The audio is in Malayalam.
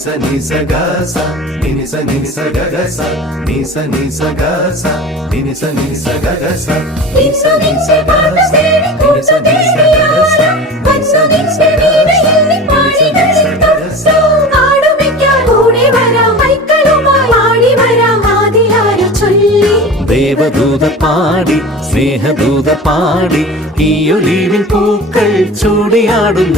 sa ni sa ga sa ni sa ga ga sa ni sa ga sa ni sa ga ga sa ni sa ga sa ni sa ga sa ദേവദൂത പാടി സ്നേഹദൂത പാടി ഈ ഒലിവിൻ പൂക്കൾ ചൂടിയാടുന്നു.